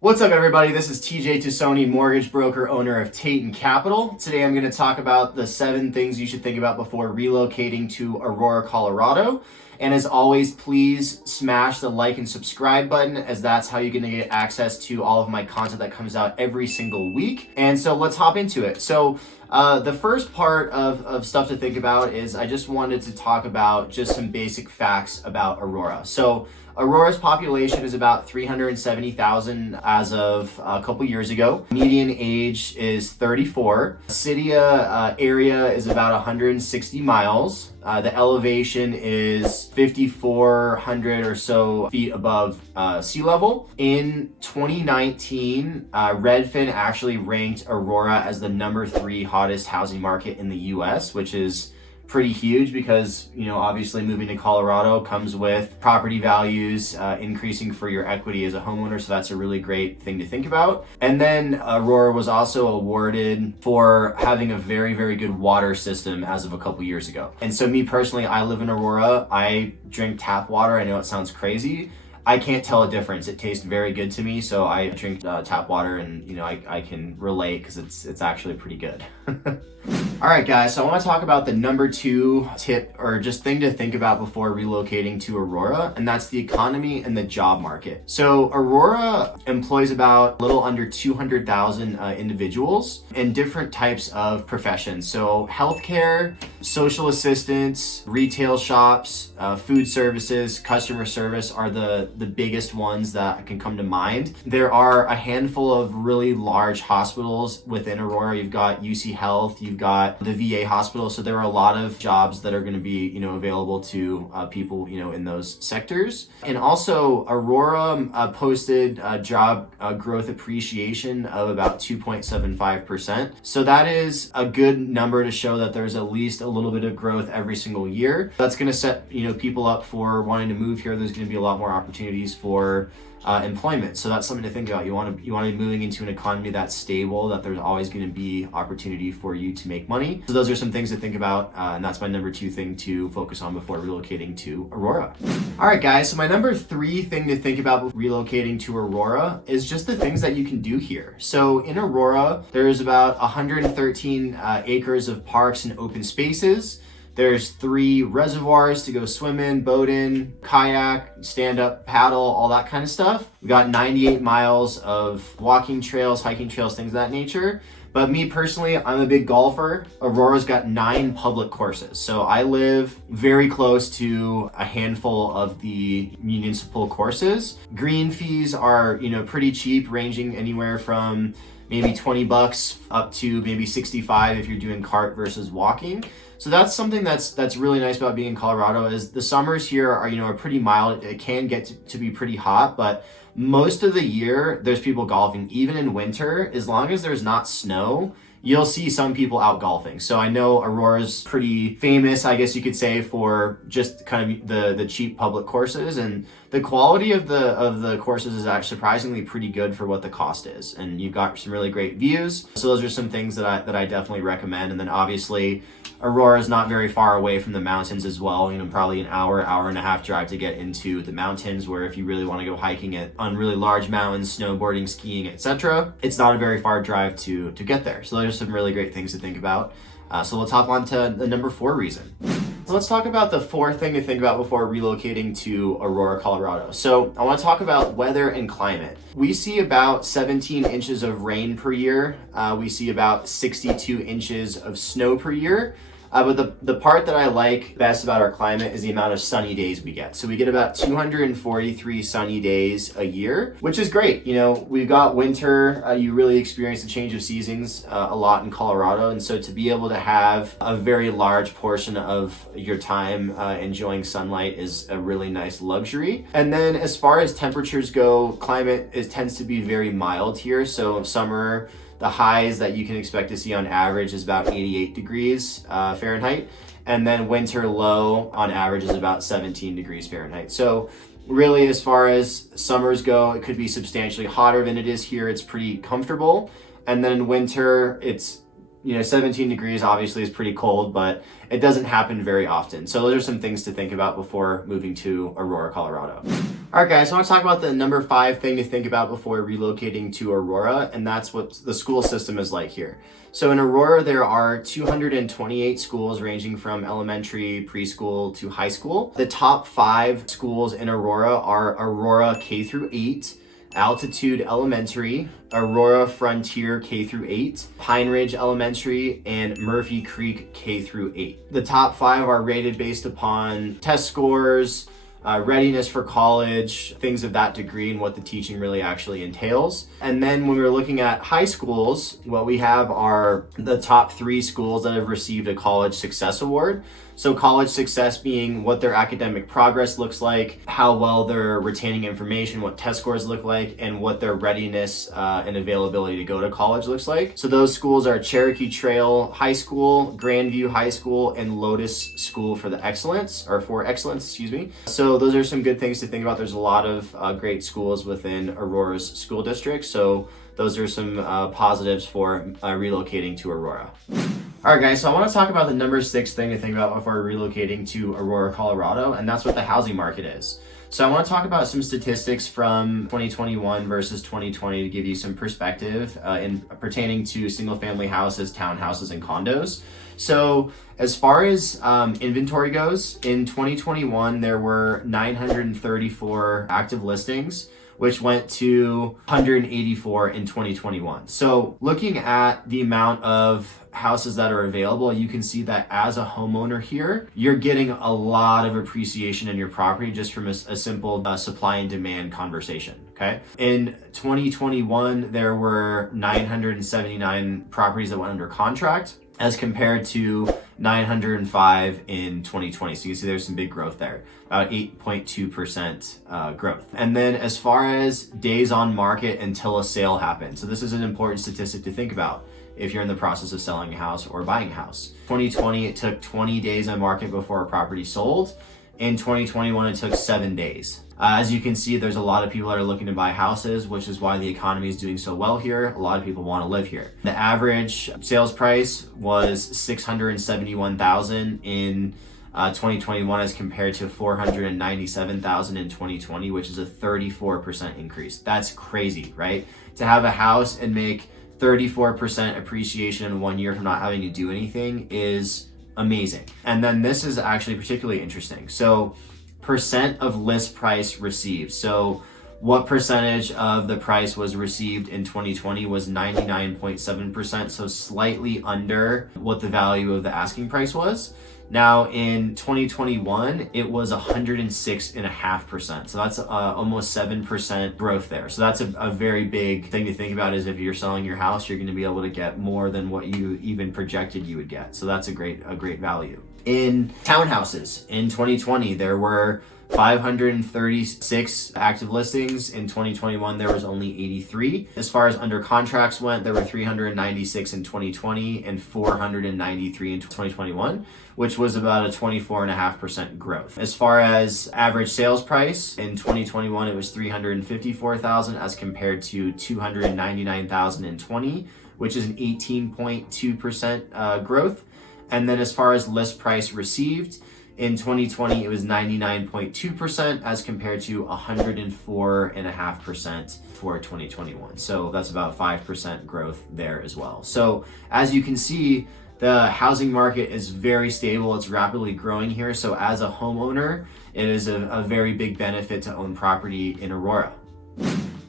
What's up, everybody? This is TJ Tassone, mortgage broker, owner of Tate & Capital. Today I'm going to talk about the 7 things you should think about before relocating to Aurora, Colorado. And as always, please smash the like and subscribe button, as that's how you're going to get access to all of my content that comes out every single week. And so let's hop into it. So the first part of stuff to think about is I just wanted to talk about just some basic facts about Aurora. So Aurora's population is about 370,000 as of a couple years ago. Median age is 34. City area is about 160 miles. The elevation is 5,400 or so feet above sea level. In 2019, Redfin actually ranked Aurora as the number 3 hottest housing market in the US, which is pretty huge because, obviously moving to Colorado comes with property values increasing for your equity as a homeowner. So that's a really great thing to think about. And then Aurora was also awarded for having a very, very good water system as of a couple years ago. And so me personally, I live in Aurora. I drink tap water. I know it sounds crazy. I can't tell a difference. It tastes very good to me. So I drink tap water, and I can relate because it's actually pretty good. All right, guys, so I want to talk about the number 2 tip or just thing to think about before relocating to Aurora, and that's the economy and the job market. So Aurora employs about a little under 200,000 individuals in different types of professions. So healthcare, social assistants, retail shops, food services, customer service are the biggest ones that can come to mind. There are a handful of really large hospitals within Aurora. You've got UC Health, you've got the VA hospital. So there are a lot of jobs that are going to be, available to people, in those sectors. And also Aurora posted job growth appreciation of about 2.75%. So that is a good number to show that there's at least a little bit of growth every single year. That's going to set, people up for wanting to move here. There's going to be a lot more opportunities for employment. So that's something to think about. You want to be moving into an economy that's stable, that there's always going to be opportunity for you to make money. So those are some things to think about. And that's my number 2 thing to focus on before relocating to Aurora. All right, guys. So my number 3 thing to think about before relocating to Aurora is just the things that you can do here. So in Aurora, there's about 113 acres of parks and open spaces. There's 3 reservoirs to go swim in, boat in, kayak, stand up, paddle, all that kind of stuff. We've got 98 miles of walking trails, hiking trails, things of that nature. But me personally, I'm a big golfer. Aurora's got 9 public courses. So I live very close to a handful of the municipal courses. Green fees are, pretty cheap, ranging anywhere from maybe $20 up to maybe $65 if you're doing cart versus walking. So that's something that's really nice about being in Colorado is the summers here are pretty mild. It can get to be pretty hot, but most of the year there's people golfing. Even in winter, as long as there's not snow, you'll see some people out golfing. So I know Aurora's pretty famous, I guess you could say, for just kind of the cheap public courses, and the quality of the courses is actually surprisingly pretty good for what the cost is. And you've got some really great views. So those are some things that I definitely recommend. And then obviously Aurora is not very far away from the mountains as well. Probably an hour and a half drive to get into the mountains, where if you really want to go hiking on really large mountains, snowboarding, skiing, etc., it's not a very far drive to get there. So those are some really great things to think about. So let's hop on to the number 4 reason. So let's talk about the 4th thing to think about before relocating to Aurora, Colorado. So I want to talk about weather and climate. We see about 17 inches of rain per year. We see about 62 inches of snow per year. But the part that I like best about our climate is the amount of sunny days we get. So we get about 243 sunny days a year, which is great. We've got winter. You really experience the change of seasons a lot in Colorado. And so to be able to have a very large portion of your time enjoying sunlight is a really nice luxury. And then as far as temperatures go, climate tends to be very mild here. So summer, the highs that you can expect to see on average is about 88 degrees Fahrenheit. And then winter low on average is about 17 degrees Fahrenheit. So really, as far as summers go, it could be substantially hotter than it is here. It's pretty comfortable. And then in winter, it's 17 degrees obviously is pretty cold, but it doesn't happen very often. So those are some things to think about before moving to Aurora, Colorado. All right, guys, so I want to talk about the number 5 thing to think about before relocating to Aurora, and that's what the school system is like here. So in Aurora, there are 228 schools ranging from elementary, preschool to high school. The top 5 schools in Aurora are Aurora K through 8, Altitude Elementary, Aurora Frontier K through 8, Pine Ridge Elementary, and Murphy Creek K through 8. The top 5 are rated based upon test scores, readiness for college, things of that degree, and what the teaching really actually entails. And then when we're looking at high schools, what we have are the top 3 schools that have received a College Success Award. So college success being what their academic progress looks like, how well they're retaining information, what test scores look like, and what their readiness and availability to go to college looks like. So those schools are Cherokee Trail High School, Grandview High School, and Lotus School for excellence. So those are some good things to think about. There's a lot of great schools within Aurora's school district. So those are some positives for relocating to Aurora. All right, guys, so I want to talk about the number 6 thing to think about before relocating to Aurora, Colorado, and that's what the housing market is. So I want to talk about some statistics from 2021 versus 2020 to give you some perspective in pertaining to single-family houses, townhouses, and condos. So as far as inventory goes, in 2021, there were 934 active listings, which went to 184 in 2021. So looking at the amount of houses that are available, you can see that as a homeowner here, you're getting a lot of appreciation in your property just from a simple supply and demand conversation, okay? In 2021, there were 979 properties that went under contract as compared to 905 in 2020. So you can see there's some big growth there, about 8.2% growth. And then as far as days on market until a sale happens, so this is an important statistic to think about if you're in the process of selling a house or buying a house. 2020, it took 20 days on market before a property sold. In 2021, it took 7 days. As you can see, there's a lot of people that are looking to buy houses, which is why the economy is doing so well here. A lot of people want to live here. The average sales price was $671,000 in 2021 as compared to $497,000 in 2020, which is a 34% increase. That's crazy, right? To have a house and make 34% appreciation in 1 year from not having to do anything is amazing. And then this is actually particularly interesting. So percent of list price received. So what percentage of the price was received in 2020 was 99.7%, so slightly under what the value of the asking price was. Now in 2021, it was 106.5%. So that's almost 7% growth there. So that's a very big thing to think about, is if you're selling your house, you're going to be able to get more than what you even projected you would get. So that's a great value. In townhouses in 2020, there were 536 active listings. In 2021, there was only 83. As far as under contracts went, there were 396 in 2020 and 493 in 2021, which was about a 24.5% growth. As far as average sales price, in 2021, it was $354,000 as compared to $299,000 in 20, which is an 18.2% growth. And then as far as list price received, in 2020, it was 99.2% as compared to 104.5% for 2021. So that's about 5% growth there as well. So as you can see, the housing market is very stable. It's rapidly growing here. So as a homeowner, it is a very big benefit to own property in Aurora.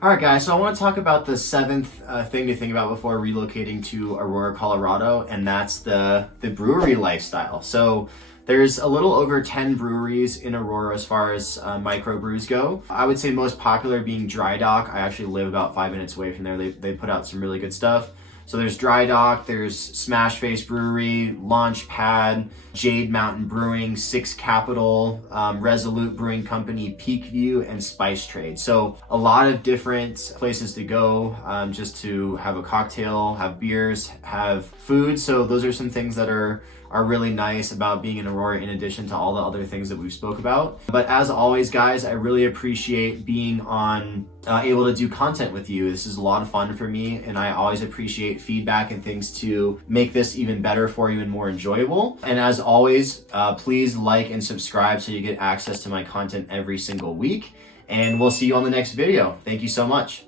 All right, guys, so I want to talk about the 7th thing to think about before relocating to Aurora, Colorado, and that's the brewery lifestyle. So there's a little over 10 breweries in Aurora as far as microbrews go. I would say most popular being Dry Dock. I actually live about 5 minutes away from there. They put out some really good stuff. So there's Dry Dock, there's Smash Face Brewery, Launchpad, Jade Mountain Brewing, Six Capital, Resolute Brewing Company, Peakview, and Spice Trade. So a lot of different places to go just to have a cocktail, have beers, have food. So those are some things that are are really nice about being in Aurora in addition to all the other things that we've spoke about. But as always, guys, I really appreciate being able to do content with you. This is a lot of fun for me, and I always appreciate feedback and things to make this even better for you and more enjoyable. And as always, please like and subscribe so you get access to my content every single week. And we'll see you on the next video. Thank you so much.